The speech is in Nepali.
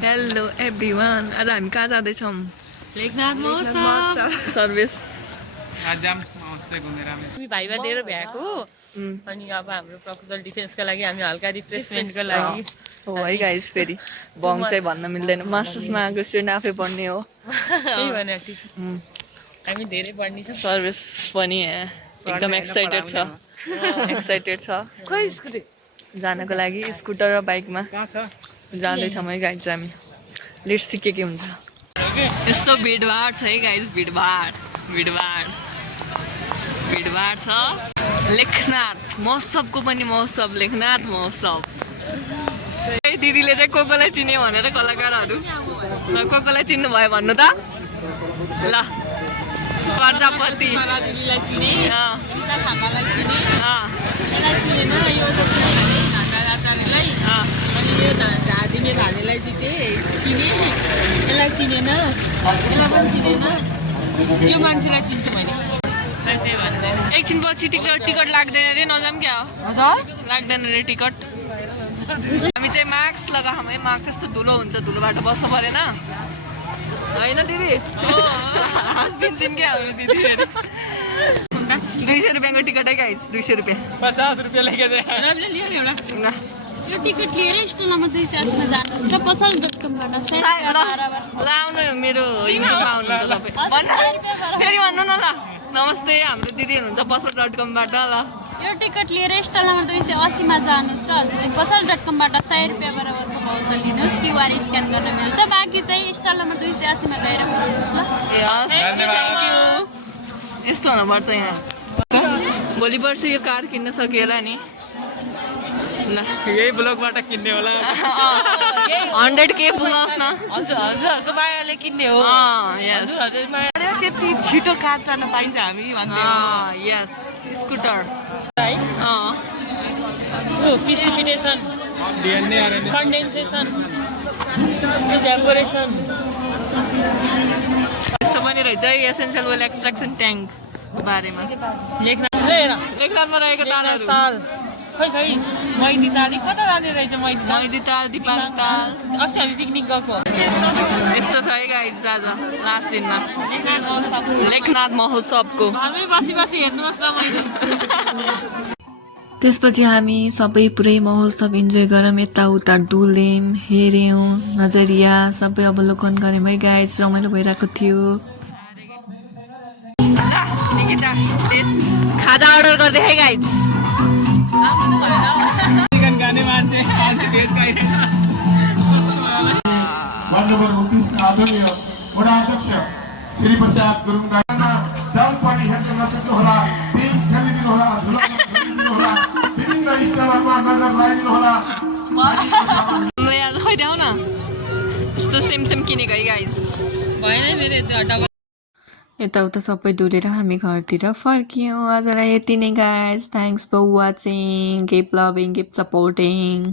हेलो एभ्रिवान, आज हामी कहाँ जाँदैछौँ? लेखनाथ महोत्सव सर्भिस भाइबा दिएर भ्याएको अनि अब हाम्रो प्रपोजल डिफेन्सको लागि हामी हल्का रिफ्रेसमेन्टको लागि हो है गाइस। फेरि बङ चाहिँ भन्न मिल्दैन, मास्टर्समा आएको स्टुडेन्ट आफै पढ्ने हो। त्यही भने हामी धेरै पढ्ने छौँ। सर्भिस पनि एकदम एक्साइटेड छ, खोइ स्कुटी जानको लागि स्कुटर र बाइकमा जाँदैछौँ है गाइस। हामी लेट्स सी के हुन्छ। यस्तो भिडभाड छ है गाइस, भिडभाड छ। लेखनाथ महोत्सवको पनि महोत्सव, लेखनाथ महोत्सव। दिदीले चाहिँ को कोलाई चिन्यो भनेर कलाकारहरू को चिन्नु भयो भन्नु त ल। प्रजापति झादिने भालेलाई चिने, यसलाई चिनेन, यसलाई पनि चिनेन, यो मान्छेलाई चिन्छु मैले। एकछिन पछि टिकट लाग्दैन रे, नजाम क्या हो? लाग्दैन रे टिकट। हामी चाहिँ मास्क लगाऊँ है, मास्क यस्तो धुलो हुन्छ, धुलोबाट बस्नु परेन होइन दिदी? दिन्छौँ क्या हामी दिदी। 200 रुपियाँको टिकट है गाइस, 200 रुपियाँ। 50 रुपियाँ लेके जाए। यो टिकट लिएर स्टलमा 280 जानुहोस् र पसल.com बाट लाउनु मेरो युट्युबमा आउनुहुन्छ तपाईँ। फेरि भन्नु न ल। नमस्ते, हाम्रो दिदी हुनुहुन्छ पसल.com बाट ल। यो टिकट लिएर स्टलमा 280 जानुहोस् र हजुरले पसल.com बाट 100 रुपियाँ बराबरको भाउचर लिनुहोस्। क्युआर स्क्यान गर्न मिल्छ, बाँकी चाहिँ स्टलमा 280 गएर बोल्नुहोस् ल। Thank you. यस्तो हुनुपर्छ यहाँ। भोलि पर्सि यो कार किन्न सकिएला नि ल। यही ब्लगबाट किन्ने होला। 100K पुग्नुहोस् न। हजुरहरूको मायाले किन्ने हो। त्यति छिटो कार चढ्न पाइन्छ हामी भन्ने। Yes, scooter. Precipitation, DNA RNA condensation, evaporation. यस्तो पनि रहेछ है एसेन्सियल वेल एक्सट्र्याक्सन ट्याङ्क बारेमा। लेखनाथमा रहेको तालहरू। खै मैदी ताली कता जाने रहेछ? मैदी ताल, दिपाल ताल। अस्ति हामी पिकनिक गएको। यस्तो छ है गाइस आज लास्ट दिनमा लेखनाथ महोत्सवको। हामी बसी हेर्नुहोस् न मैले। त्यसपछि हामी सबै पुरै महोत्सव इन्जोय गऱ्यौँ, यताउता डुल्यौँ, हेऱ्यौँ, नजरिया सबै अवलोकन गऱ्यौँ है गाइस। रमाइलो भइरहेको थियो। खाजा अर्डर गर्दै है गाइस। गाने मान्छे भेज खाइरहेको। मान्यवर मुक्तिस्त आदरणीय वडा अध्यक्ष श्री प्रसाद गुरुङका जाउँ पनि हेर्न नसक्नु होला, टिम खेलिदिनु होला, झुला खेलिदिनु होला, विभिन्न स्थलहरूमा नजर लगाइदिनु होला। खै देऊ न, यस्तो सेम किनेको है गाइस। भएन मेरो डबल। यताउता सबै डुलेर हामी घरतिर फर्क्यौँ। आजलाई यति नै guys. Thanks for watching, keep loving, keep supporting.